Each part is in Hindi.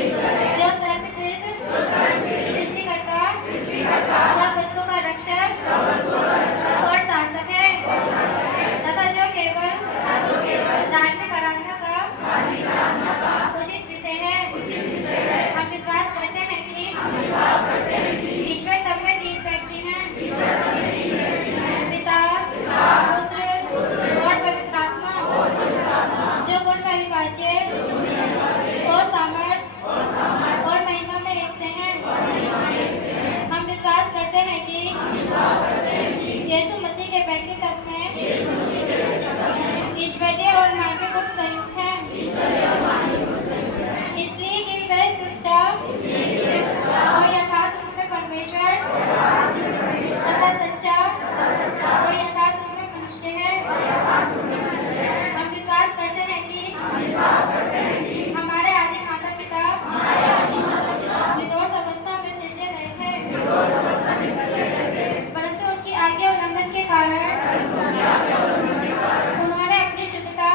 जो सर्वसिद्ध सृष्टिकर्ता सब वस्तुओं का रक्षक और शासक है तथा जो केवल धार्मिक आराधना का उचित विषय है। हम विश्वास करते हैं कि ईश्वर तब में तीन व्यक्ति हैं, पिता, पुत्र और पवित्र आत्मा, जो गुण अविभाज्य और सामर्थ और महिमा में एक से हैं। हम विश्वास करते हैं कि यीशु मसीह के व्यक्तित्व में ईश्वरीय और मानवीय गुण संयुक्त हैं, इसलिए कि वह सच्चा और यथार्थ रूप में परमेश्वर तथा सच्चा और यथार्थ रूप में मनुष्य है। हम विश्वास करते हैं कि हमारे आदि माता पिता निर्दोष अवस्था में सिंचे गए थे, परंतु उनकी आज्ञा उल्लंघन के कारण उन्होंने अपनी शुद्धता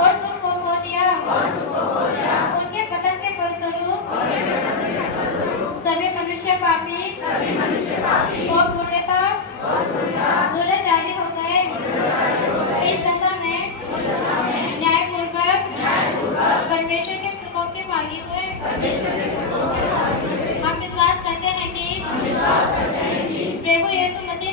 और सुख को खो दिया। उनके पतन के फलस्वरूप सभी मनुष्य पापी और पूर्णता दुराचारी हो गए। इस दशा में न्यायपूर्वक परमेश्वर के प्रकोप के भागी हुए। हम विश्वास करते हैं कि प्रभु यीशु मसीह